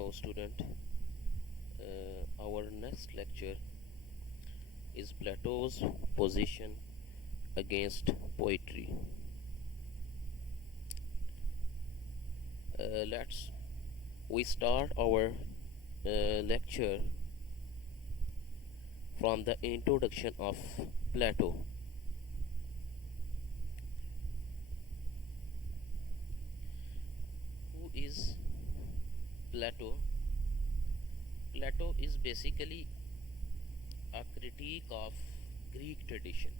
Hello student, our next lecture is Plato's position against poetry. Let's we start our lecture from the introduction of Plato. Who is Plato? Plato is basically a critique of Greek tradition.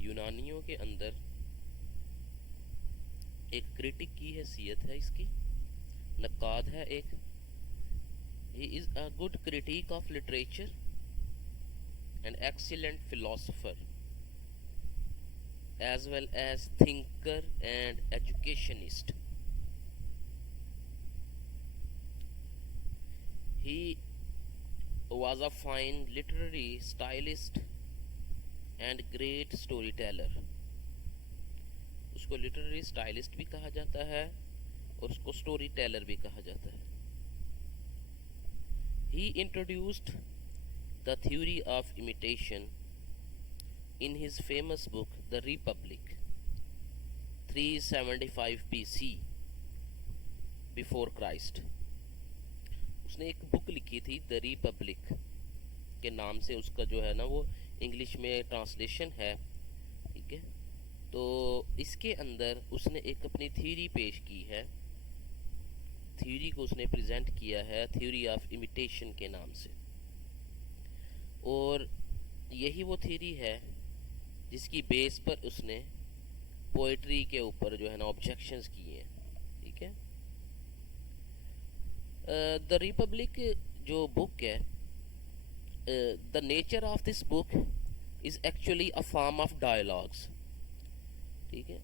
यूनानियों के अंदर एक critic की हैसियत है, इसकी नक्काद है एक. He is a good critic of literature and excellent philosopher as well as thinker and educationist. He was a fine literary stylist and great storyteller. उसको लिटरेरी स्टाइलिस्ट भी कहा जाता है और उसको स्टोरी टेलर भी कहा जाता है. He introduced the theory of imitation in his famous book The Republic 375 BC before Christ. उसने एक बुक लिखी थी द रिपब्लिक के नाम से, उसका जो है ना वो इंग्लिश में ट्रांसलेशन है. ठीक है, तो इसके अंदर उसने एक अपनी थ्योरी पेश की है. थ्योरी को उसने प्रेजेंट किया है थ्योरी ऑफ इमिटेशन के नाम से, और यही वो थ्योरी है जिसकी बेस पर उसने पोएट्री के ऊपर जो है ना ऑब्जेक्शंस किए हैं. ठीक है, द रिपब्लिक जो बुक है, the nature of this book is actually a form of dialogues. ठीक है,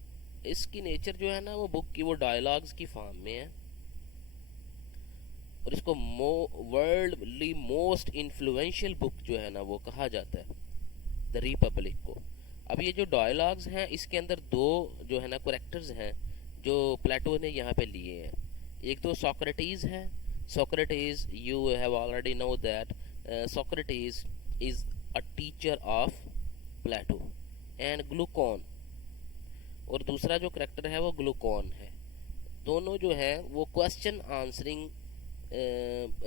इसकी नेचर जो है ना वो बुक की वो डायलॉग्स की फॉर्म में है, और इसको वर्ल्डली मोस्ट इन्फ्लुएंशियल बुक जो है ना वो कहा जाता है द रिपब्लिक को. अब ये जो डायलॉग्स हैं इसके अंदर दो जो है ना कैरेक्टर्स हैं जो प्लेटो ने यहाँ पे लिए हैं. एक तो सोक्रेटिस है. Socrates, you have already know that Socrates is a teacher of Plato, and Glaucon, और दूसरा जो कैरेक्टर है वो ग्लूकोन है. दोनों जो है वो क्वेश्चन आंसरिंग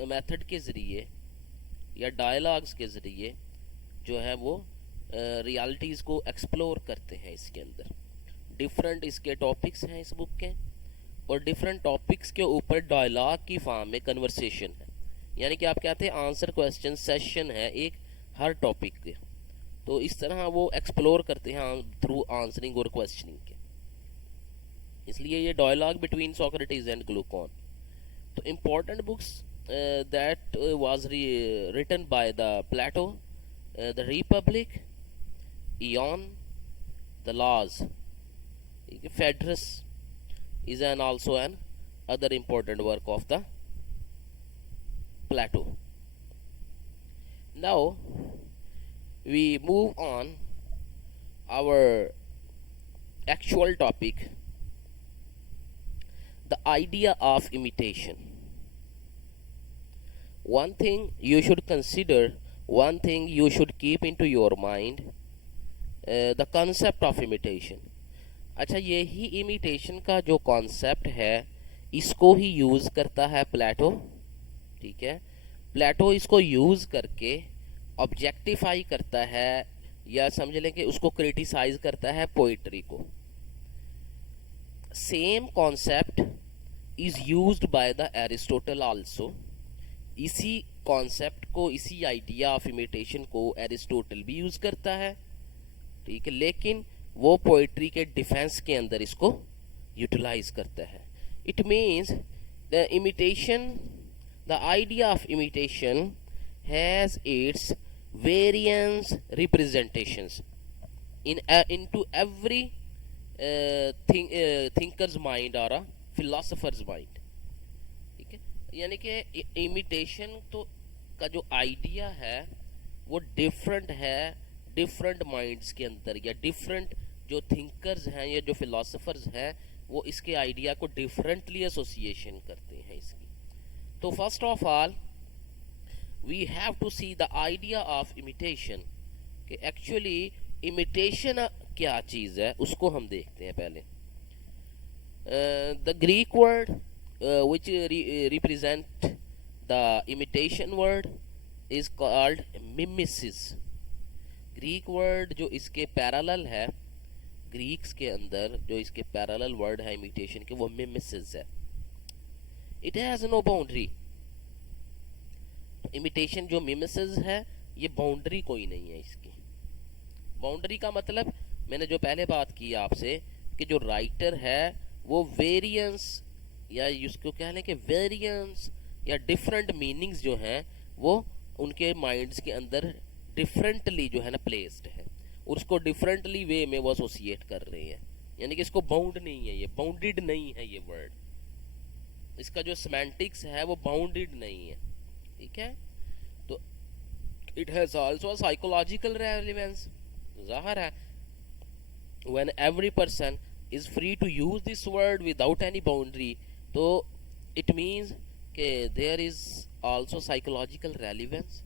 मेथड के ज़रिए या डायलॉग्स के ज़रिए जो है वो रियलिटीज़ को एक्सप्लोर करते हैं. इसके अंदर डिफरेंट इसके टॉपिक्स हैं इस बुक के, और डिफरेंट टॉपिक्स के ऊपर डायलॉग की फॉर्म में कन्वर्सेशन है. यानी कि आप कहते हैं आंसर क्वेश्चन सेशन है एक हर टॉपिक के. तो इस तरह वो एक्सप्लोर करते हैं थ्रू आंसरिंग और क्वेश्चनिंग के, इसलिए ये dialogue between Socrates and Glaucon. तो important books that was written by the Plato, the Republic, Ion, the Laws, Phaedrus is also an other important work of the Plato. Now we move on our actual topic, the idea of imitation. One thing you should consider, one thing you should keep into your mind, the concept of imitation. अच्छा, यही imitation का जो concept है इसको ही use करता है प्लेटो. ठीक है, प्लेटो इसको यूज़ करके ऑब्जेक्टिफाई करता है, या समझ लें कि उसको क्रिटिसाइज करता है पोइट्री को. Same concept is used by the Aristotle also. इसी कॉन्सेप्ट को, इसी आइडिया ऑफ इमिटेशन को एरिस्टोटल भी यूज़ करता है. ठीक है, लेकिन वो पोइट्री के डिफेंस के अंदर इसको यूटिलाइज करता है. It means the imitation, the idea of imitation has its variance representations into every thinkers mind और अ फिलोसोफर्स माइंड. ठीक है, यानी कि इमिटेशन तो का जो आइडिया है वो डिफरेंट है डिफरेंट माइंड्स के अंदर, या डिफरेंट जो थिंकर्स हैं या जो फिलोसोफर्स हैं वो इसके आइडिया को डिफरेंटली एसोसिएशन करते हैं इसकी। तो first of all we have to see the idea of imitation, कि एक्चुअली इमिटेशन क्या चीज़ है उसको हम देखते हैं पहले। The Greek word which represent the imitation word is called mimesis। Greek word जो इसके पैरेलल है, ग्रीक्स के अंदर जो इसके पैरेलल वर्ड है इमिटेशन के, वो मिमेसिस है। It has no boundary. Imitation जो मिमेसिस है ये बाउंड्री कोई नहीं है इसकी। बाउंड्री का मतलब मैंने जो पहले बात की आपसे कि जो राइटर है वो वेरिएंस या उसको कह लें कि वेरिएंस या डिफरेंट मीनिंग्स जो हैं वो उनके माइंड्स के अंदर डिफरेंटली जो है ना प्लेस्ड है, और उसको डिफरेंटली वे में वो एसोसिएट कर रहे हैं। यानी कि इसको बाउंड नहीं है, ये बाउंडेड नहीं है ये वर्ड, इसका जो सेमेंटिक्स है वो बाउंडेड नहीं है। ठीक है, तो it has also psychological relevance. ज़ाहिर है when every person is free to use this word without any boundary, तो इट मीन्स कि there is also psychological relevance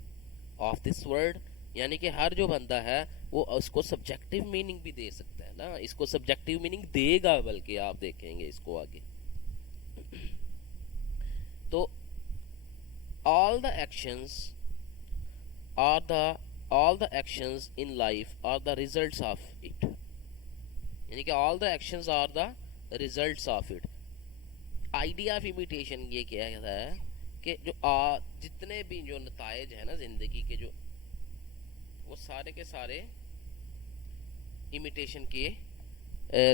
of this word. यानी कि हर जो बंदा है वो उसको सब्जेक्टिव मीनिंग भी दे सकता है ना, इसको सब्जेक्टिव मीनिंग देगा, बल्कि आप देखेंगे इसको आगे। तो all the actions in life are the results of it। यानी कि all the actions are the results of it। Idea of imitation ये क्या कहता है कि जो जितने भी जो नतायज है ना जिंदगी के, जो वो सारे के सारे इमिटेशन के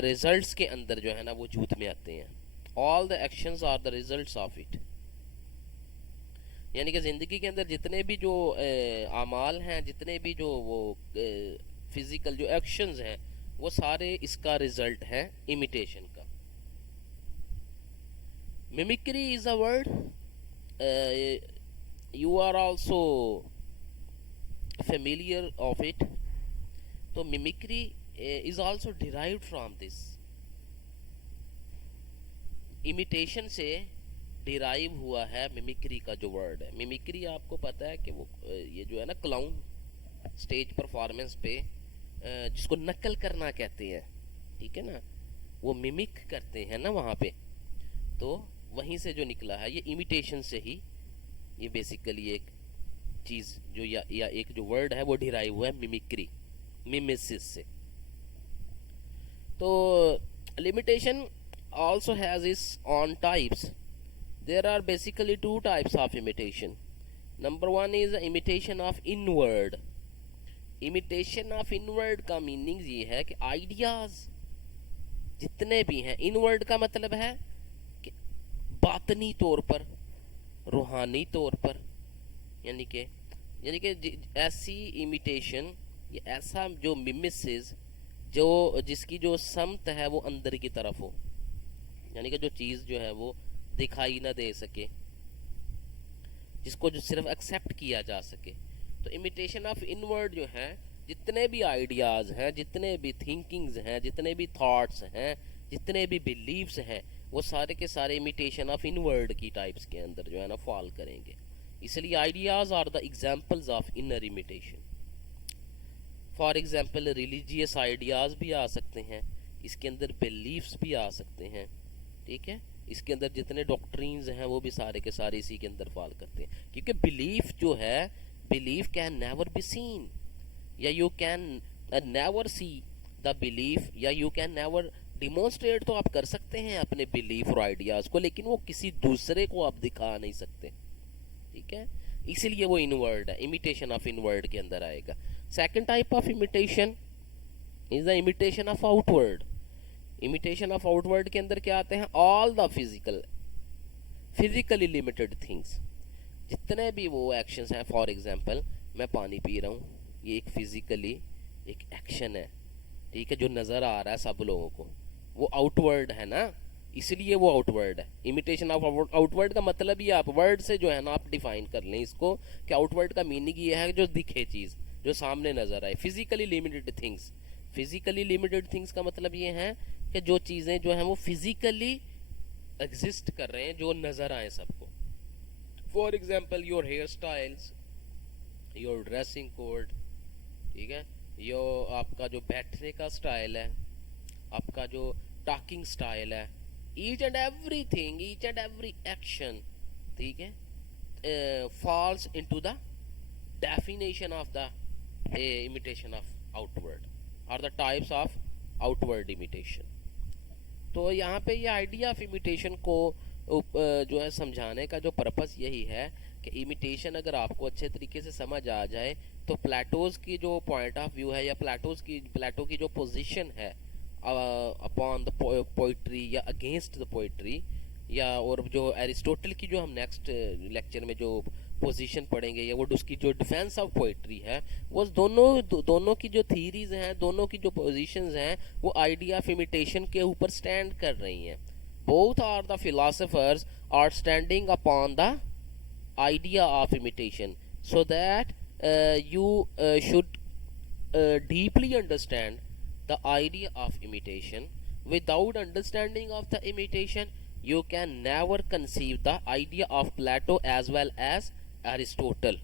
रिजल्ट्स के अंदर जो है ना वजूद में आते हैं। All the actions are the results of it. यानी कि ज़िंदगी के अंदर जितने भी जो आमाल हैं, जितने भी जो वो फिज़िकल जो एक्शंस हैं, वो सारे इसका रिजल्ट है इमिटेशन का। Mimicry is a word you are also familiar of it. तो mimicry is also derived from this. Imitation से डिराइव हुआ है मिमिक्री का जो वर्ड है। मिमिक्री आपको पता है कि वो ये जो है ना क्लाउन स्टेज परफॉर्मेंस पे जिसको नकल करना कहते हैं, ठीक है ना, वो मिमिक करते हैं ना वहाँ पे, तो वहीं से जो निकला है ये इमिटेशन से ही, ये बेसिकली एक चीज़ जो या एक जो वर्ड है वो डिराइव हुआ है मिमिक्री, मिमेसिस से। तो limitation also has its own types। There are basically two types of imitation। Number one is imitation of inward। imitation of inward का मीनिंग ये है कि आइडियाज जितने भी हैं, इनवर्ड का मतलब है कि बातनी तौर पर, रूहानी तौर पर, यानी कि ऐसी इमिटेशन, ये ऐसा जो मिमिसिस जो जिसकी जो समत है वो अंदर की तरफ हो, यानी कि जो चीज़ जो है वो दिखाई ना दे सके, जिसको जो सिर्फ एक्सेप्ट किया जा सके। तो इमिटेशन ऑफ इनवर्ड जो है, जितने भी आइडियाज़ हैं, जितने भी थिंकिंग्स हैं, जितने भी थॉट्स हैं, जितने भी बिलीव्स हैं, वो सारे के सारे इमिटेशन ऑफ इनवर्ड की टाइप्स के अंदर जो है ना फॉल करेंगे। इसलिए ideas are the examples of inner imitation. For example religious ideas भी आ सकते हैं, इसके अंदर बिलीव्स भी आ सकते हैं, ठीक है। इसके अंदर जितने डॉक्ट्रीन्स हैं वो भी सारे के सारे इसी के अंदर फॉल करते हैं, क्योंकि बिलीफ जो है, belief can never be seen, या you can never see the belief, या यू कैन नेवर डिमोन्स्ट्रेट। तो आप कर सकते हैं अपने बिलीफ और आइडियाज़ को, लेकिन वो किसी दूसरे को आप दिखा नहीं सकते, ठीक है। इसीलिए वो इनवर्ड है, इमिटेशन ऑफ इनवर्ड के अंदर आएगा। Second type of imitation is the imitation of outward. Imitation of outward के अंदर क्या आते हैं? All the physically limited things, जितने भी वो एक्शंस हैं। फॉर एग्जांपल मैं पानी पी रहा हूँ, ये एक फिजिकली एक एक्शन है, ठीक है, जो नज़र आ रहा है सब लोगों को, वो आउटवर्ड है ना, इसलिए वो आउटवर्ड है। इमिटेशन ऑफ आउटवर्ड का मतलब ये आप वर्ड से जो है ना आप डिफाइन कर लें इसको, कि आउटवर्ड का मीनिंग ये है जो दिखे चीज़, जो सामने नज़र आए। Physically limited things, physically limited things का मतलब ये है कि जो चीज़ें जो हैं वो फिजिकली एग्जिस्ट कर रहे हैं, जो नज़र आए सबको। For example your hair styles, your dressing code, ठीक है, यो आपका जो बैठने का स्टाइल है, आपका जो टॉकिंग स्टाइल है, each and every thing, each and every action, ठीक है, falls into the definition of the imitation of outward और the types of outward imitation. तो यहाँ पे ये आइडिया ऑफ इमिटेशन को जो है समझाने का जो पर्पस यही है कि इमिटेशन अगर आपको अच्छे तरीके से समझ आ जाए तो प्लेटोज की जो पॉइंट ऑफ व्यू है या प्लेटो की जो पोजीशन है अपॉन द पोइट्री या अगेंस्ट द पोइट्री, या और जो एरिस्टोटल की जो हम नेक्स्ट लेक्चर में जो पोजीशन पढ़ेंगे या वो उसकी जो डिफेंस ऑफ पोइट्री है, वो दोनों की जो थीरीज हैं, दोनों की जो पोजीशंस हैं, वो आइडिया ऑफ इमिटेशन के ऊपर स्टैंड कर रही हैं। Both are the philosophers are standing upon the idea of imitation, so that you should deeply understand the idea of imitation. Without understanding of the imitation, you can never conceive the idea of Plato as well as Aristotle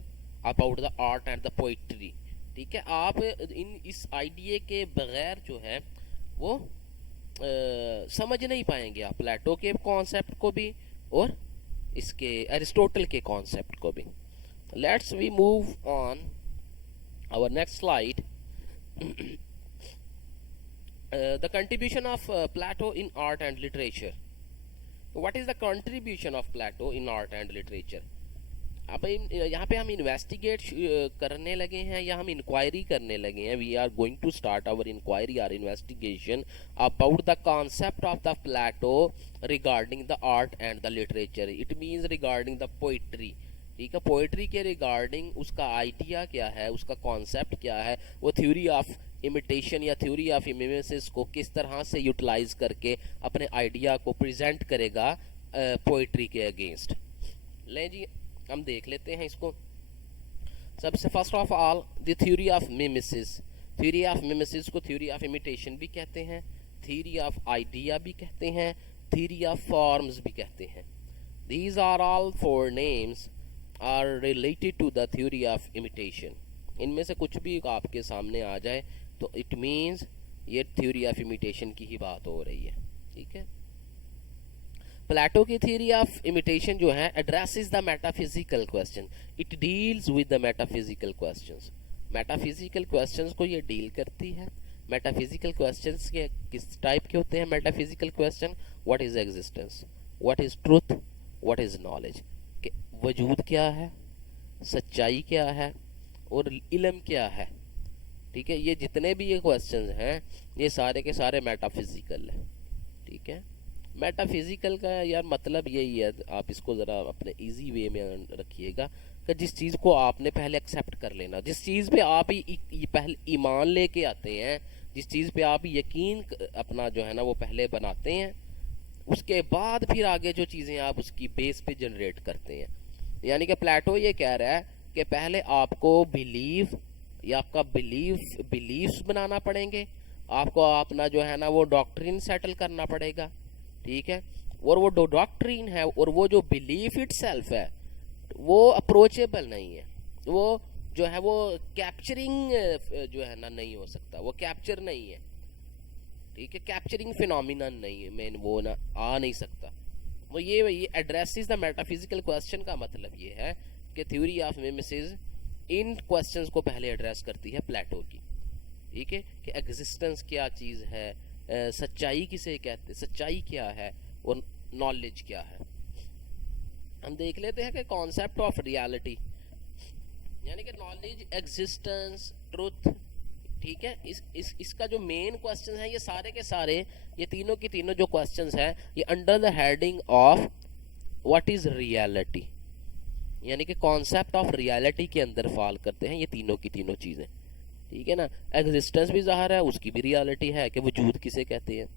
about the art and the poetry। ठीक है, आप इस idea के बगैर जो है वो समझ नहीं पाएंगे आप प्लेटो के कॉन्सेप्ट को भी और इसके एरिस्टोटल के कॉन्सेप्ट को भी। Let's we move on our next slide. The contribution of Plato in art and literature. What is the contribution of Plato in art and literature? अब यहाँ पे हम इन्वेस्टिगेट करने लगे हैं या हम इंक्वायरी करने लगे हैं। We are going to start our inquiry और investigation about the concept of the Plato regarding the art and the literature. It means regarding the poetry. ठीक है, पोइट्री के रिगार्डिंग उसका आइडिया क्या है, उसका कॉन्सेप्ट क्या है, वो थ्योरी ऑफ इमिटेशन या थ्योरी ऑफ मिमेसिस को किस तरह से यूटिलाइज करके अपने आइडिया को प्रेजेंट करेगा पोइट्री के अगेंस्ट। ले जी हम देख लेते हैं इसको। सबसे first of all the theory of mimesis. Theory of mimesis को थ्योरी ऑफ इमिटेशन भी कहते हैं, थ्योरी ऑफ आइडिया भी कहते हैं, थ्योरी ऑफ फॉर्म्स भी कहते हैं। These are all four names are related to the theory of imitation. इनमें से कुछ भी आपके सामने आ जाए तो इट मीन्स ये थ्योरी ऑफ इमिटेशन की ही बात हो रही है। ठीक है, प्लेटो की थ्योरी ऑफ इमिटेशन जो है addresses the metaphysical question. It deals with the metaphysical questions. Metaphysical questions को ये डील करती है। मेटाफिजिकल क्वेश्चंस के किस टाइप के होते हैं? Metaphysical question, what is existence, what is truth, what is knowledge, कि वजूद क्या है, सच्चाई क्या है और इल्म क्या है। ठीक है, ये जितने भी ये क्वेश्चंस हैं ये सारे के सारे मेटाफिजिकल है। ठीक है, मेटाफिजिकल का यार मतलब यही है, आप इसको ज़रा अपने इजी वे में रखिएगा कि जिस चीज़ को आपने पहले एक्सेप्ट कर लेना, जिस चीज़ पे आप पहले ईमान लेके आते हैं, जिस चीज़ पे आप यकीन अपना जो है ना वो पहले बनाते हैं, उसके बाद फिर आगे जो चीज़ें आप उसकी बेस पे जनरेट करते हैं। यानी कि प्लेटो ये कह रहा है कि पहले आपको बिलीव या आपका बिलीव्स बनाना पड़ेंगे, आपको अपना जो है ना वो डॉक्ट्रिन सेटल करना पड़ेगा। ठीक है, और वो जो डॉक्ट्रिन है और वो जो बिलीफ इटसेल्फ है वो अप्रोचेबल नहीं है, वो जो है वो कैप्चरिंग जो है ना नहीं हो सकता, वो कैप्चर नहीं है। ठीक है, कैप्चरिंग फिनोमिनन नहीं है, मेन वो ना आ नहीं सकता। वो ये एड्रेसेस द मेटाफिजिकल क्वेश्चन का मतलब ये है कि theory of mimesis in questions को पहले एड्रेस करती है प्लेटो की। ठीक है, कि एग्जिस्टेंस क्या चीज़ है, सच्चाई किसे कहते, सच्चाई क्या है और नॉलेज क्या है। हम देख लेते हैं कि कॉन्सेप्ट ऑफ रियलिटी यानी कि नॉलेज, एग्जिस्टेंस, ट्रुथ। ठीक है, इसका जो मेन क्वेश्चन है ये सारे के सारे ये तीनों की तीनों जो क्वेश्चंस हैं ये under the heading of what is reality, यानी कि कॉन्सेप्ट ऑफ रियलिटी के अंदर फॉल करते हैं ये तीनों की तीनों चीज़ें। ठीक है ना, एग्जिस्टेंस भी ज़ाहिर है, उसकी भी रियलिटी है कि वजूद किसे कहते हैं,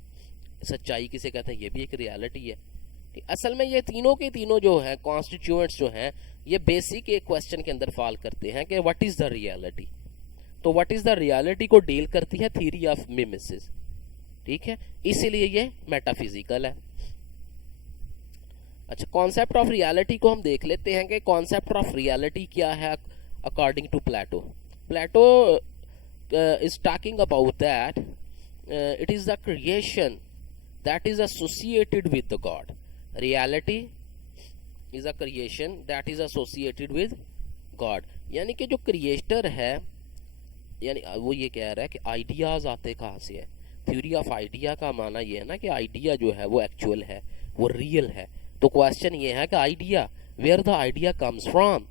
सच्चाई किसे कहते हैं, ये भी एक रियलिटी है। असल में ये तीनों के तीनों जो है कॉन्स्टिट्यूएंट्स जो हैं ये बेसिक एक क्वेश्चन के अंदर फॉल करते हैं कि व्हाट इज़ द रियलिटी। तो व्हाट इज़ द रियलिटी को डील करती है थ्योरी ऑफ मिमेसिस। ठीक है, इसीलिए ये मेटाफिजिकल है। अच्छा, कॉन्सेप्ट ऑफ रियलिटी को हम देख लेते हैं कि कॉन्सेप्ट ऑफ रियलिटी क्या है according to Plato. Plato is talking about that it is the creation that is associated with the God. Reality is a creation that is associated with God, यानी कि जो क्रिएटर है, यानी वो ये कह रहा है कि आइडियाज आते कहाँ से है। थ्योरी ऑफ आइडिया का माना ये है ना कि आइडिया जो है वो एक्चुअल है, वो रियल है। तो क्वेश्चन ये है कि idea, where the idea comes from,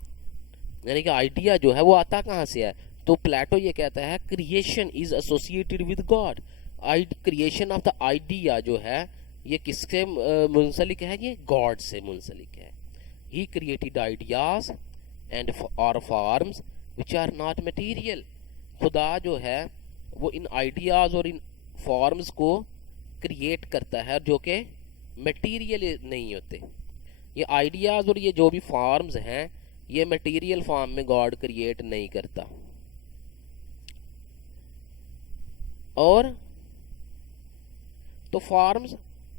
यानी कि आइडिया जो है वो आता कहाँ से है। तो प्लेटो ये कहता है creation is associated with God. Creation of the idea जो है ये किससे मुंसलिक है, ये गॉड से मुंसलिक है। ही क्रिएटेड आइडियाज एंड और forms which are not material. खुदा जो है वो इन आइडियाज और इन फॉर्म्स को क्रिएट करता है जो कि मटेरियल नहीं होते। ये आइडियाज और ये जो भी फॉर्म्स हैं ये मटेरियल फॉर्म में गॉड क्रिएट नहीं करता। और तो फॉर्म्स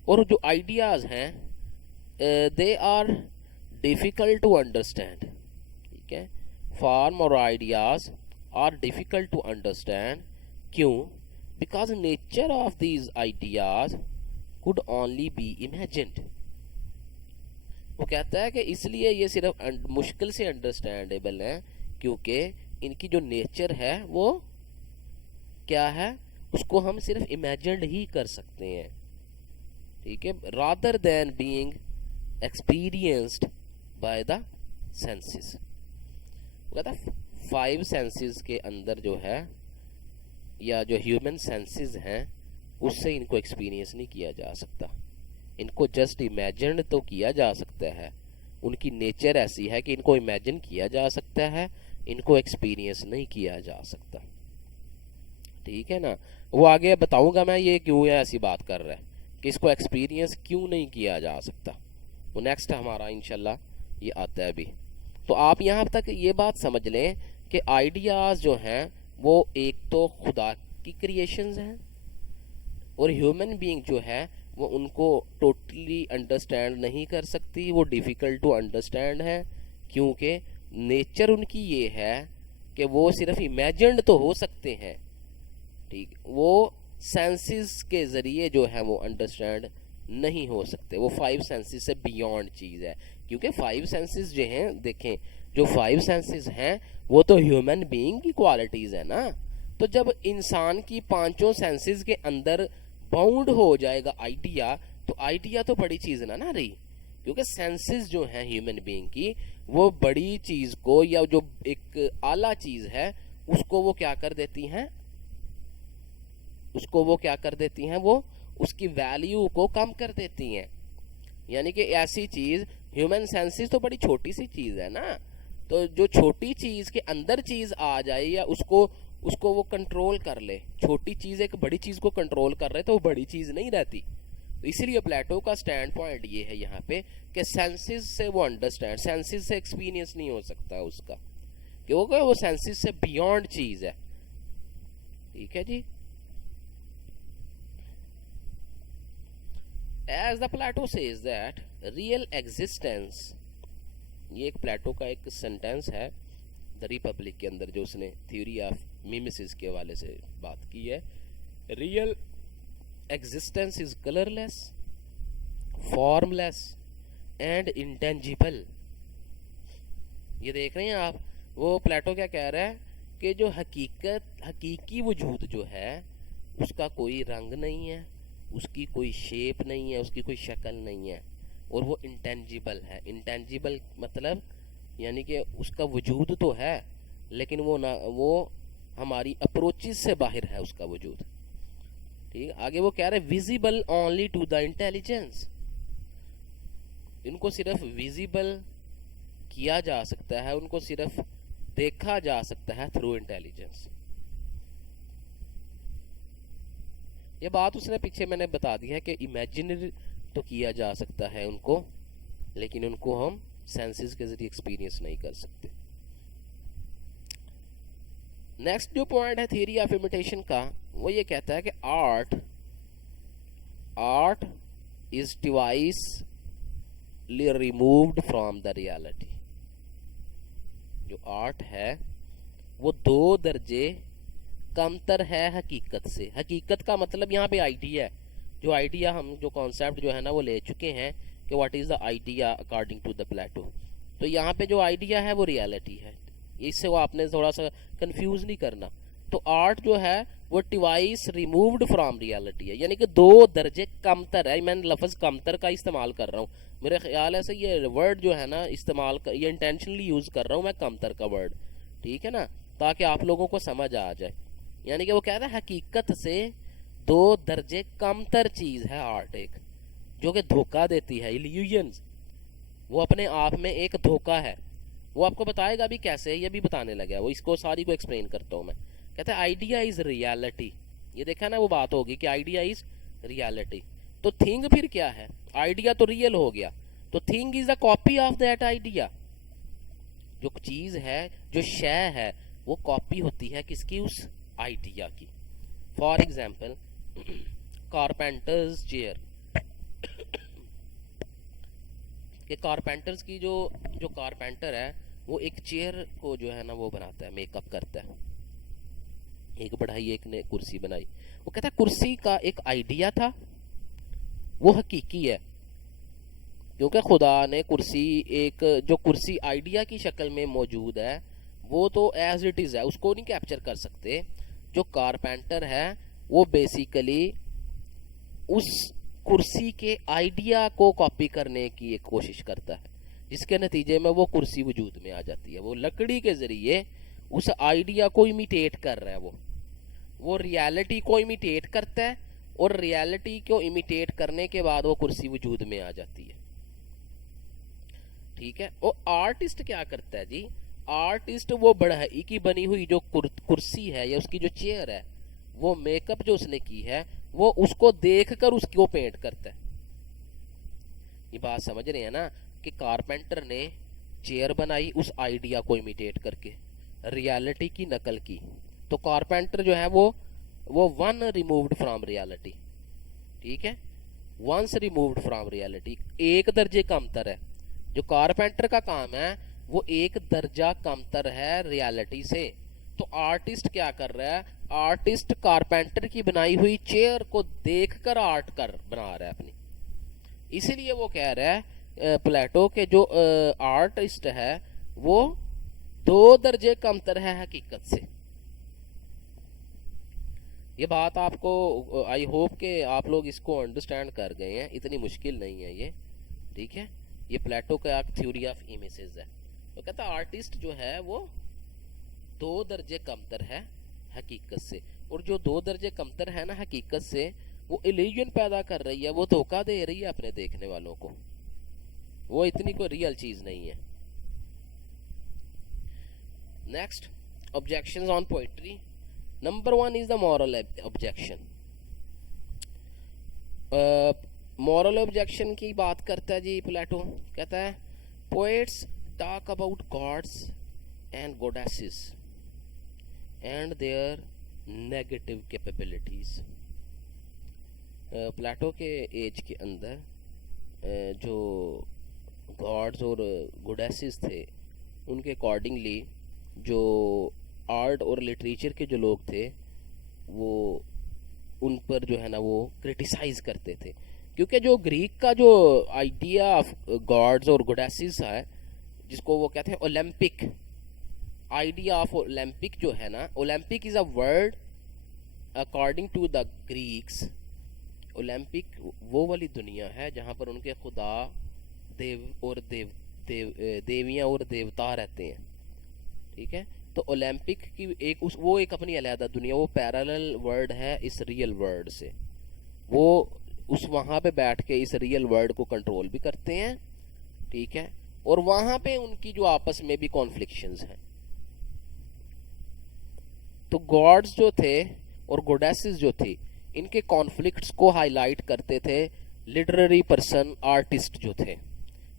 और जो आइडियाज हैं they are difficult to understand. ठीक है, फॉर्म और ideas are difficult to understand. क्यों? Because nature of these ideas could only be imagined। वो कहता है कि इसलिए ये सिर्फ मुश्किल से अंडरस्टैंडेबल है क्योंकि इनकी जो नेचर है वो क्या है, उसको हम सिर्फ इमेजिन्ड ही कर सकते हैं। ठीक है, rather than being experienced by the senses. कहता है 5 सेंसेस के अंदर जो है या जो ह्यूमन सेंसेस हैं उससे इनको एक्सपीरियंस नहीं किया जा सकता। इनको जस्ट इमेजिन तो किया जा सकता है। उनकी नेचर ऐसी है कि इनको इमेजिन किया जा सकता है, इनको एक्सपीरियंस नहीं किया जा सकता। ठीक है ना, वो आगे बताऊंगा मैं ये क्यों ऐसी बात कर रहा है कि इसको एक्सपीरियंस क्यों नहीं किया जा सकता। वो नेक्स्ट हमारा इंशाल्लाह ये आता है अभी। तो आप यहाँ तक ये बात समझ लें कि आइडियाज जो हैं वो एक तो खुदा की क्रिएशंस हैं और ह्यूमन बीइंग जो है वो उनको टोटली अंडरस्टैंड नहीं कर सकती, वो डिफ़िकल्ट टू अंडरस्टैंड है क्योंकि नेचर उनकी ये है कि वो सिर्फ इमेजिन्ड तो हो सकते हैं। ठीक, वो सेंसेस के ज़रिए जो है वो अंडरस्टैंड नहीं हो सकते, वो 5 सेंसेस से बियॉन्ड चीज़ है। क्योंकि 5 सेंसेस जो हैं, देखें जो 5 सेंसेस हैं वो तो ह्यूमन बीइंग की क्वालिटीज़ है ना। तो जब इंसान की 5 सेंसेस के अंदर बाउंड हो जाएगा आइडिया, तो आइडिया तो बड़ी चीज़ ना रही। क्योंकि सेंसेस जो हैं ह्यूमन बीइंग की वो बड़ी चीज़ को या जो एक आला चीज़ है उसको वो क्या कर देती हैं, उसको वो क्या कर देती हैं, वो उसकी वैल्यू को कम कर देती हैं। यानी कि ऐसी चीज़, ह्यूमन सेंसेस तो बड़ी छोटी सी चीज़ है ना, तो जो छोटी चीज़ के अंदर चीज़ आ जाए या उसको वो कंट्रोल कर ले, छोटी चीज़ एक बड़ी चीज़ को कंट्रोल कर रहे तो वो बड़ी चीज़ नहीं रहती। तो इसीलिए प्लेटो का स्टैंड पॉइंट ये है यहाँ पे कि सेंसेस से वो अंडरस्टैंड, सेंसेस से एक्सपीरियंस नहीं हो सकता उसका, क्योंकि वो सेंसेस से बियॉन्ड चीज़ है। ठीक है जी। As the Plato says that real existence, ये एक प्लेटो का एक सेंटेंस है द रिपब्लिक के अंदर जो उसने थ्योरी ऑफ मिमेसिस के हवाले से बात की है। Real existence is colourless, formless and intangible. ये देख रहे हैं आप, वो प्लेटो क्या कह रहा है कि जो हकीकी वजूद जो है उसका कोई रंग नहीं है, उसकी कोई शेप नहीं है, उसकी कोई शक्ल नहीं है, और वो इंटेंजिबल है। इंटेंजिबल मतलब यानी कि उसका वजूद तो है लेकिन वो हमारी अप्रोचेस से बाहर है उसका वजूद। ठीक, आगे वो कह रहे हैं visible only to the intelligence. इनको सिर्फ विजिबल किया जा सकता है, उनको सिर्फ देखा जा सकता है थ्रू इंटेलिजेंस। ये बात उसने पीछे मैंने बता दी है कि इमेजिनरी तो किया जा सकता है उनको, लेकिन उनको हम सेंसेस के जरिए एक्सपीरियंस नहीं कर सकते। नेक्स्ट जो पॉइंट है थ्योरी ऑफ इमिटेशन का, वो ये कहता है कि art art is device removed from the reality. जो आर्ट है वो 2 दर्जे कमतर है हकीकत से। हकीकत का मतलब यहाँ पे आइडिया है। जो आइडिया हम जो कॉन्सेप्ट जो है ना वो ले चुके हैं कि what is the idea according to the Plato. तो यहाँ पे जो आइडिया है वो रियलिटी है, इससे वो आपने थोड़ा सा कंफ्यूज नहीं करना। तो आर्ट जो है वो डिवाइस रिमूव्ड फ्रॉम रियलिटी है, यानी कि 2 दर्जे कमतर है। मैं लफ्ज कमतर का इस्तेमाल कर रहा हूँ, मेरे ख्याल है से ये वर्ड जो है ना इस्तेमाल ये इंटेंशनली यूज कर रहा हूँ मैं कमतर का वर्ड, ठीक है ना, ताकि आप लोगों को समझ आ जाए। यानी कि वो कह रहा है हकीकत से 2 दर्जे कमतर चीज है आर्ट, एक जो कि धोखा देती है, इल्यूजन्स। वो अपने आप में एक धोखा है। वो आपको बताएगा भी कैसे, ये भी बताने लगा। वो इसको सारी को एक्सप्लेन करता हूँ मैं। कहता है आइडिया इज रियलिटी। ये देखा ना वो बात होगी कि आइडिया इज रियलिटी। तो थिंग फिर क्या है? आइडिया तो रियल हो गया, तो thing is the copy of that idea. जो चीज है, जो शय है, वो कॉपी होती है किसकी? उस आइडिया की। फॉर एग्जाम्पल कारपेंटर्स चेयर कि कारपेंटर्स की जो कारपेंटर है वो एक चेयर को जो है ना वो बनाता है, मेकअप करता है। एक बढ़ाई, एक ने कुर्सी बनाई। वो कहता है कुर्सी का एक आइडिया था, वो हकीकी है, क्योंकि खुदा ने कुर्सी, एक जो कुर्सी आइडिया की शक्ल में मौजूद है वो तो एज इट इज है, उसको नहीं कैप्चर कर सकते। जो कारपेंटर है वो बेसिकली उस कुर्सी के आइडिया को कॉपी करने की एक कोशिश करता है, जिसके नतीजे में वो कुर्सी वजूद में आ जाती है। वो लकड़ी के जरिए उस आइडिया को इमिटेट कर रहा है। वो रियलिटी को इमिटेट करता है, और रियलिटी को इमिटेट करने के बाद वो कुर्सी वजूद में आ जाती है, ठीक है। और आर्टिस्ट क्या करता है जी? आर्टिस्ट वो बढ़ई की बनी हुई जो कुर्सी है या उसकी जो चेयर है, वो मेकअप जो उसने की है वो उसको देखकर उसको पेंट करता है। ये बात समझ रहे हैं ना कि कारपेंटर ने चेयर बनाई उस आइडिया को इमिटेट करके, रियलिटी की नकल की। तो कारपेंटर जो है वो वन रिमूव्ड फ्रॉम रियलिटी, ठीक है, वंस रिमूव्ड फ्रॉम रियलिटी, 1 दर्जे कमतर है। जो कारपेंटर का काम है वो 1 दर्जा कमतर है रियलिटी से। तो आर्टिस्ट क्या कर रहा है? आर्टिस्ट कारपेंटर की बनाई हुई चेयर को देखकर आर्ट बना रहा है अपनी। इसीलिए वो कह रहा है प्लेटो के जो आर्टिस्ट है वो 2 दर्जे कमतर है हकीकत से। ये बात आपको, आई होप कि आप लोग इसको अंडरस्टैंड कर गए हैं, इतनी मुश्किल नहीं है ये, ठीक है। ये प्लेटो का थ्योरी ऑफ इमेजेस है। तो कहता आर्टिस्ट जो है वो 2 दर्जे कमतर है हकीकत से, और जो 2 दर्जे कमतर है ना हकीकत से, वो इल्यूजन पैदा कर रही है, वो धोखा दे रही है अपने देखने वालों को। वो इतनी कोई रियल चीज नहीं है। Next, objections on poetry. Number 1 is the moral objection. Moral objection की बात करता है जी प्लेटो। कहता है poets talk about gods and goddesses and their negative capabilities. Plato के एज के अंदर जो गॉड्स और गॉडेसेस थे, उनके अकॉर्डिंगली जो आर्ट और लिटरेचर के जो लोग थे वो उन पर जो है ना वो क्रिटिसाइज करते थे। क्योंकि जो ग्रीक का जो आइडिया ऑफ गॉड्स और गॉडेसेस है, जिसको वो कहते हैं ओलंपिक, आइडिया ऑफ ओलंपिक जो है ना, Olympic is a word according to the Greeks. Olympic वो वाली दुनिया है जहाँ पर उनके खुदा, देवियाँ और देवता रहते हैं, ठीक है। तो ओलंपिक की वो एक अपनी अलहदा दुनिया, वो पैरेलल वर्ड है इस रियल वर्ड से। वो उस वहाँ पे बैठ के इस रियल वर्ड को कंट्रोल भी करते हैं, ठीक है। और वहाँ पे उनकी जो आपस में भी कॉन्फ्लिक्शंस हैं। तो गॉड्स जो थे और गॉडेसेस जो थी, इनके कॉन्फ्लिक्ट्स को हाईलाइट करते थे लिटरेरी पर्सन, आर्टिस्ट जो थे।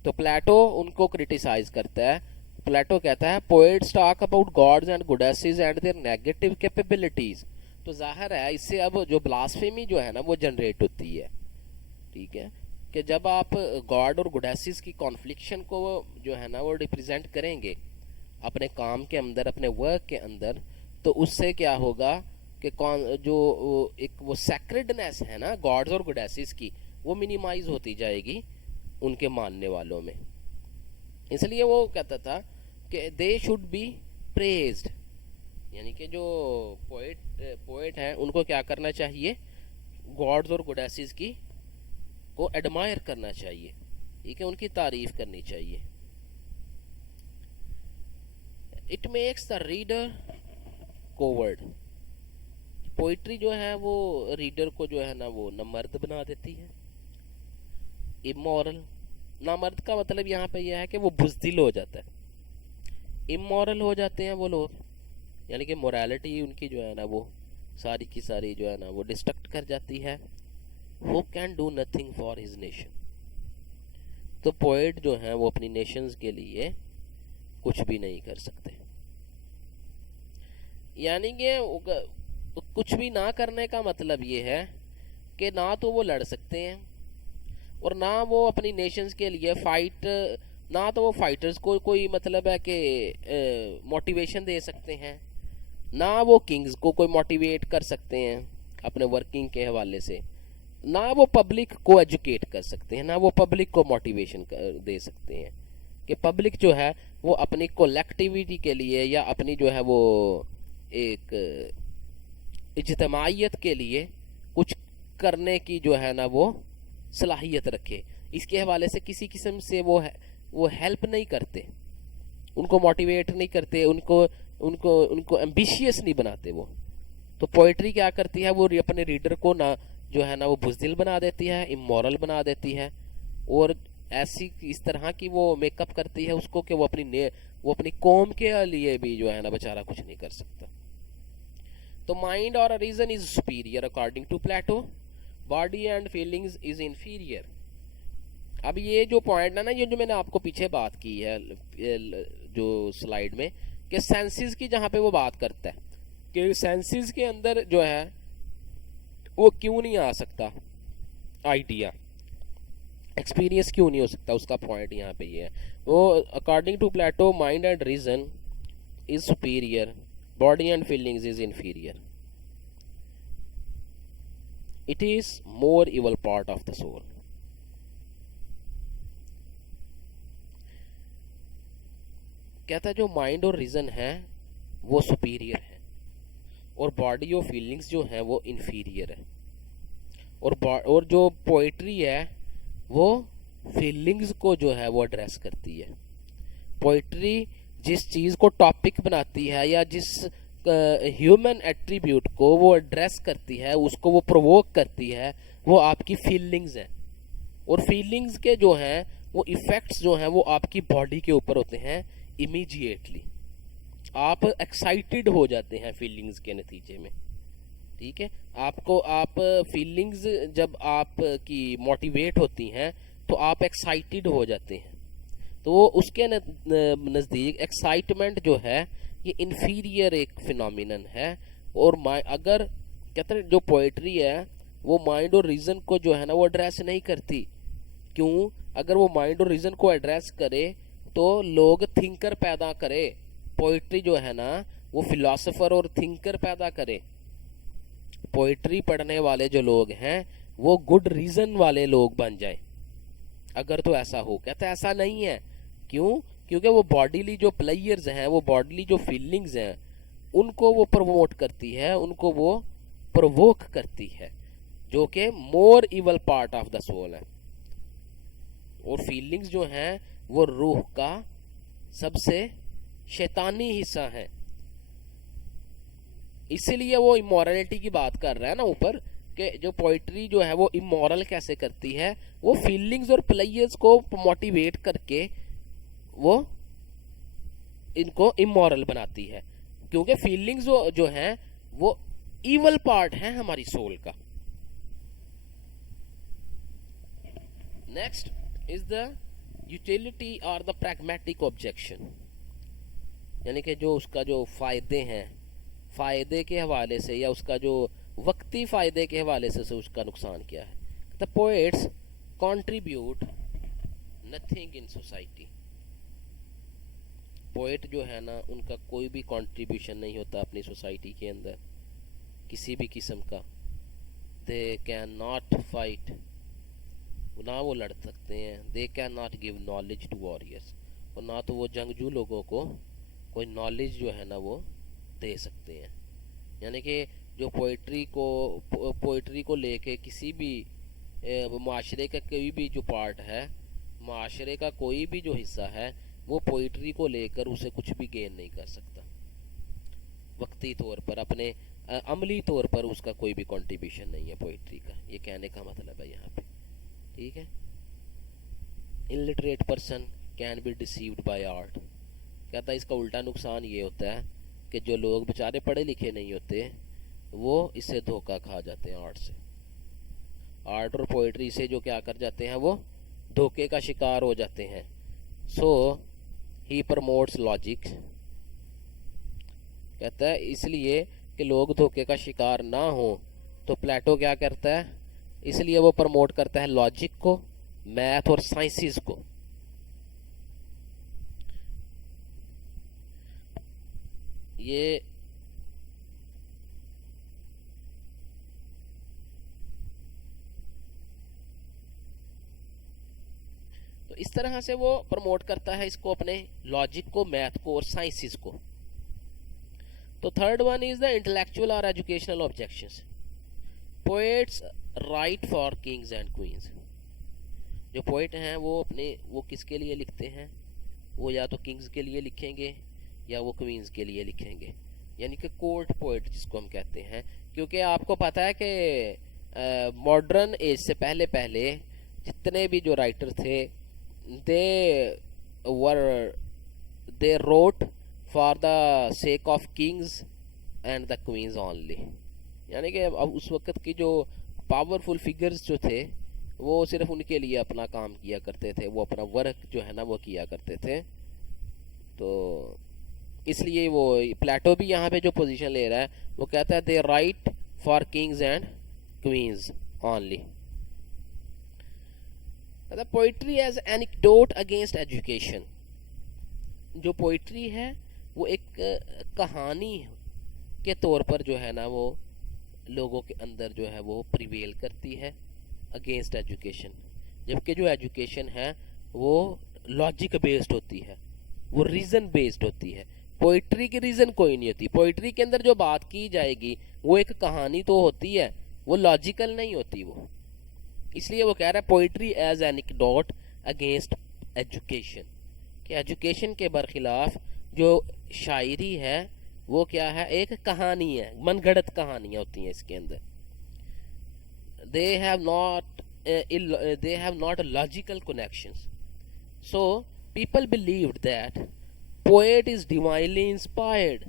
तो प्लेटो उनको क्रिटिसाइज करता है। प्लेटो कहता है poets talk about gods and goddesses and their negative capabilities. तो जाहिर है इससे अब जो ब्लास्फेमी जो है ना वो जनरेट होती है, ठीक है, कि जब आप गॉड और गॉडेसेस की कॉन्फ्लिक्शन को जो है ना वो रिप्रेजेंट करेंगे अपने काम के अंदर, अपने वर्क के अंदर, तो उससे क्या होगा कि कौन जो एक वो सैक्रेडनेस है ना गॉड्स और गॉडेसेस की, वो मिनिमाइज होती जाएगी उनके मानने वालों में। इसलिए वो कहता था कि दे शुड बी प्रेज्ड, यानी कि जो पोएट हैं उनको क्या करना चाहिए, गॉड्स और गॉडेसेस की को एडमायर करना चाहिए, ठीक है, उनकी तारीफ करनी चाहिए। It makes the reader coward, poetry जो है वो रीडर को जो है ना वो नमर्द बना देती है। इमोरल, नामर्द का मतलब यहाँ पे यह है कि वो बुज़दिल हो जाता है। इमोरल हो जाते हैं वो लोग, यानी कि मोरालिटी उनकी जो है ना वो सारी की सारी जो है ना वो डिस्ट्रक्ट कर जाती है। Who can do nothing for his nation, तो पोएट जो है वो अपनी नेशंस के लिए कुछ भी नहीं कर सकते, यानी कि कुछ भी ना करने का मतलब ये है कि ना तो वो लड़ सकते हैं और ना वो अपनी नेशंस के लिए फाइट, ना तो वो फाइटर्स को कोई मतलब है कि मोटिवेशन दे सकते हैं, ना वो किंग्स को कोई मोटिवेट कर सकते हैं अपने वर्किंग के हवाले से, ना वो पब्लिक को एजुकेट कर सकते हैं, ना वो पब्लिक को मोटिवेशन दे सकते हैं कि पब्लिक जो है वो अपनी कोलेक्टिविटी के लिए या अपनी जो है वो एक इज्तमाइयत के लिए कुछ करने की जो है ना वो सलाहियत रखे। इसके हवाले से किसी किस्म से वो हेल्प नहीं करते, उनको मोटिवेट नहीं करते, उनको उनको उनको एम्बिशियस नहीं बनाते वो। तो पोइट्री क्या करती है, वो अपने रीडर को ना जो है ना वो बुज़दिल बना देती है, इमोरल बना देती है, और ऐसी इस तरह की वो मेकअप करती है उसको कि वो अपनी कौम के लिए भी जो है ना बेचारा कुछ नहीं कर सकता। तो माइंड और reason is superior according to Plato, body and feelings is inferior. अब ये जो पॉइंट है ना, ये जो मैंने आपको पीछे बात की है जो स्लाइड में, कि सेंसेस की जहाँ पे वो बात करता है कि सेंसेस के अंदर जो है वो क्यों नहीं आ सकता आइडिया, एक्सपीरियंस क्यों नहीं हो सकता, उसका पॉइंट यहाँ पे ये है। वो according to Plato mind and reason is superior, body and feelings is inferior, it is more evil part of the soul. कहता है जो माइंड और रीजन है वो सुपीरियर है और बॉडी और फीलिंग्स जो है वो इंफीरियर है, और जो पोइट्री है वो फीलिंग्स को जो है वो एड्रेस करती है। पोइट्री जिस चीज़ को टॉपिक बनाती है या जिस ह्यूमन एट्रीब्यूट को वो एड्रेस करती है, उसको वो प्रोवोक करती है, वो आपकी फीलिंग्स है। और फीलिंग्स के जो हैं वो इफ़ेक्ट्स जो हैं वो आपकी बॉडी के ऊपर होते हैं इमीडिएटली। आप एक्साइटेड हो जाते हैं फीलिंग्स के नतीजे में, ठीक है। आप फीलिंग्स जब आप की मोटिवेट होती हैं तो आप एक्साइटेड हो जाते हैं, तो वो उसके नज़दीक एक्साइटमेंट जो है ये इन्फीरियर एक फिनोमिनन है। और अगर कहते हैं जो पोइट्री है वो माइंड और रीज़न को जो है ना वो एड्रेस नहीं करती। क्यों? अगर वो माइंड और रीज़न को एड्रेस करे तो लोग थिंकर पैदा करे, पोइट्री जो है ना वो फिलोसोफर और थिंकर पैदा करे। पोइट्री पढ़ने वाले जो लोग हैं वो गुड रीज़न वाले लोग बन जाए अगर तो ऐसा हो। कहते ऐसा नहीं है। क्यों? क्योंकि वो बॉडीली जो प्लेयर्स हैं, वो बॉडीली जो फीलिंग्स हैं, उनको वो प्रमोट करती है, उनको वो प्रोवोक करती है, जो कि more evil part of the soul है। और फीलिंग्स जो हैं वो रूह का सबसे शैतानी हिस्सा है। इसीलिए वो इमोरलिटी की बात कर रहा है ना ऊपर, कि जो पोइट्री जो है वो इमोरल कैसे करती है, वो फीलिंग्स और प्लेयर्स को मोटिवेट करके वो इनको इमोरल बनाती है, क्योंकि फीलिंग्स जो हैं वो इवल पार्ट है हमारी सोल का। नेक्स्ट इज द यूटिलिटी और द प्रैग्मेटिक ऑब्जेक्शन, यानी कि जो उसका जो फायदे हैं, फायदे के हवाले से या उसका जो वक्ती फायदे के हवाले से उसका नुकसान क्या है। The poets contribute nothing in society. Poet जो है ना उनका कोई भी कंट्रीब्यूशन नहीं होता अपनी सोसाइटी के अंदर किसी भी किस्म का। दे कैन नॉट फाइट, ना वो लड़ सकते हैं। They can not give knowledge to warriors, और ना तो वो जंगजू लोगों को कोई नॉलेज जो है ना वो दे सकते हैं। यानी कि जो पोइट्री को लेके किसी भी माशरे का कोई भी जो पार्ट है, माशरे का कोई भी जो हिस्सा है, वो पोइट्री को लेकर उसे कुछ भी गेन नहीं कर सकता वक्ती तौर पर। अपने अमली तौर पर उसका कोई भी कंट्रीब्यूशन नहीं है पोइट्री का। ये कहने का मतलब है यहाँ पे, ठीक है। Illiterate person can be deceived by art. कहता है इसका उल्टा नुकसान ये होता है कि जो लोग बेचारे पढ़े लिखे नहीं होते वो इससे धोखा खा जाते हैं आर्ट से। आर्ट और पोइट्री से जो क्या कर जाते हैं वो धोखे का शिकार हो जाते हैं। सो ही प्रमोट्स लॉजिक। कहता है इसलिए कि लोग धोखे का शिकार ना हो तो प्लेटो क्या करता है, इसलिए वो प्रमोट करता है लॉजिक को, मैथ और साइंसेस को। ये तो इस तरह से वो प्रमोट करता है इसको, अपने लॉजिक को, मैथ को और साइंसेस को। तो third one is the intellectual और educational objections. Poets write for kings and queens. जो पोएट हैं वो किसके लिए लिखते हैं, वो या तो किंग्स के लिए लिखेंगे या वो क्वींस के लिए लिखेंगे, यानी कि कोर्ट पोएट जिसको हम कहते हैं। क्योंकि आपको पता है कि मॉडर्न एज से पहले पहले जितने भी जो राइटर थे they wrote for the sake of kings and the queens only. यानी कि अब उस वक्त की जो पावरफुल फिगर्स जो थे वो सिर्फ उनके लिए अपना काम किया करते थे, वो अपना वर्क जो है ना वो किया करते थे। तो इसलिए वो प्लेटो भी यहाँ पे जो पोजीशन ले रहा है वो कहता है they write for kings and queens only. Poetry as anecdote against education. जो पोइट्री है वो एक कहानी के तौर पर जो है ना वो लोगों के अंदर जो है वो प्रिवेल करती है अगेंस्ट एजुकेशन। जबकि जो एजुकेशन है वो लॉजिक बेस्ड होती है, वो रीज़न बेस्ड होती है। पोइट्री की रीज़न कोई नहीं होती। पोइट्री के अंदर जो बात की जाएगी वो एक कहानी तो होती है, वो लॉजिकल नहीं होती वो। इसलिए वो कह रहा है poetry as anecdote against education, कि एजुकेशन के बरखिलाफ जो शायरी है वो क्या है, एक कहानी है, मनगढ़ंत कहानियाँ होती हैं इसके अंदर। they have not logical connections, so people believed that poet is divinely inspired।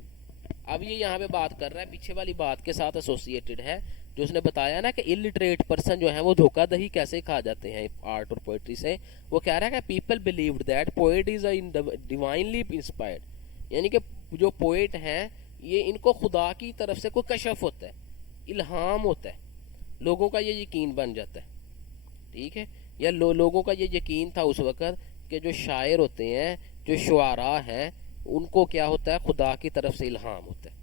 अब ये यहाँ पे बात कर रहा है, पीछे वाली बात के साथ एसोसिएटेड है जो उसने बताया ना कि इलिटरेट पर्सन जो है वो धोखाधड़ी कैसे खा जाते हैं आर्ट और पोइट्री से। वो कह रहा है कि people believed that poet is divinely inspired, यानी कि जो पोएट हैं ये इनको खुदा की तरफ से कोई कशफ होता है, इल्हाम होता है, लोगों का ये यकीन बन जाता है, ठीक है। या लोगों का ये यकीन था उस वक़्त कि जो शायर होते हैं, जो शुआरा हैं, उनको क्या होता है, खुदा की तरफ से इल्हाम होता है।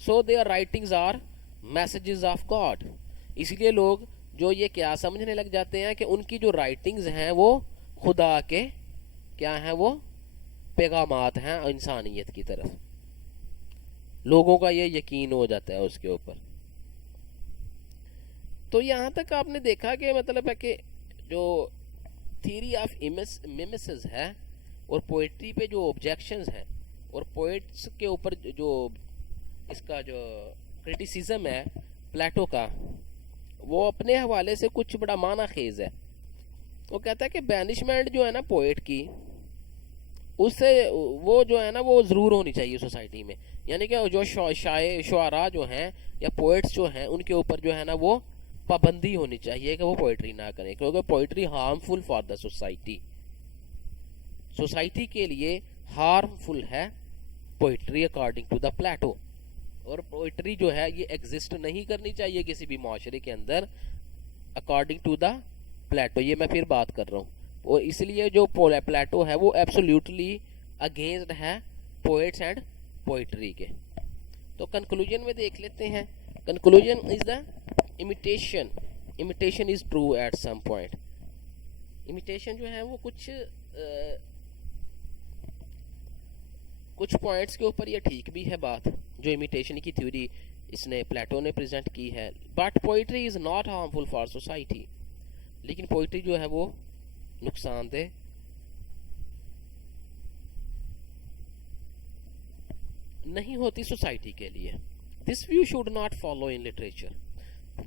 So their writings are messages of God. इसलिए लोग जो ये क्या समझने लग जाते हैं कि उनकी जो राइटिंग्स हैं वो खुदा के क्या हैं, वो पैगामात हैं इंसानियत की तरफ। लोगों का ये यकीन हो जाता है उसके ऊपर। तो यहाँ तक आपने देखा कि मतलब है कि जो थ्योरी ऑफ मिमेसिस है और पोएट्री पे जो ऑब्जेक्शंस हैं और पोएट्स के ऊपर जो इसका जो क्रिटिसिज्म है प्लेटो का, वो अपने हवाले से कुछ बड़ा माना खेज है। वो कहता है कि बैनिशमेंट जो है ना पोएट की, उससे वो जो है ना वो ज़रूर होनी चाहिए सोसाइटी में। यानी कि जो शुआरा जो हैं या पोएट्स जो हैं उनके ऊपर जो है ना वो पाबंदी होनी चाहिए कि वो पोएट्री ना करें, क्योंकि poetry harmful for the society. Society के लिए हार्मफुल है पोएट्री अकॉर्डिंग टू द प्लेटो। और पोएट्री जो है ये एग्जिस्ट नहीं करनी चाहिए किसी भी माशरे के अंदर अकॉर्डिंग टू द प्लेटो, ये मैं फिर बात कर रहा हूँ, और इसलिए जो प्लेटो है वो एब्सोल्युटली अगेंस्ट है पोएट्स एंड पोइट्री के। तो कंक्लूजन में देख लेते हैं। Conclusion is the imitation, imitation is true at some point. Imitation जो है वो कुछ पॉइंट्स के ऊपर ये ठीक भी है बात, जो इमिटेशन की थ्योरी इसने प्लेटो ने प्रेजेंट की है। But poetry is not harmful for society, लेकिन पोइट्री जो है वो नुकसानदेह नहीं होती सोसाइटी के लिए। This view should not follow in literature.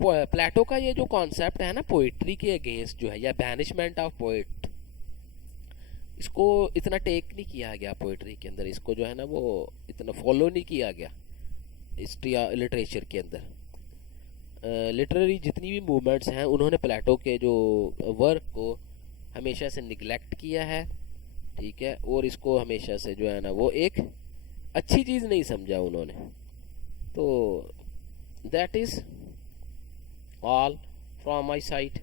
Plato का ये जो कॉन्सेप्ट है ना पोइट्री के अगेंस्ट जो है, या बैनिशमेंट ऑफ पोइट, इसको इतना टेक नहीं किया गया पोइट्री के अंदर, इसको जो है ना वो इतना फॉलो नहीं किया गया हिस्ट्री लिटरेचर के अंदर। लिटरेरी जितनी भी मूवमेंट्स हैं उन्होंने प्लेटो के जो वर्क को हमेशा से निगलेक्ट किया है, ठीक है, और इसको हमेशा से जो है ना वो एक अच्छी चीज़ नहीं समझा उन्होंने। तो that is all from my side.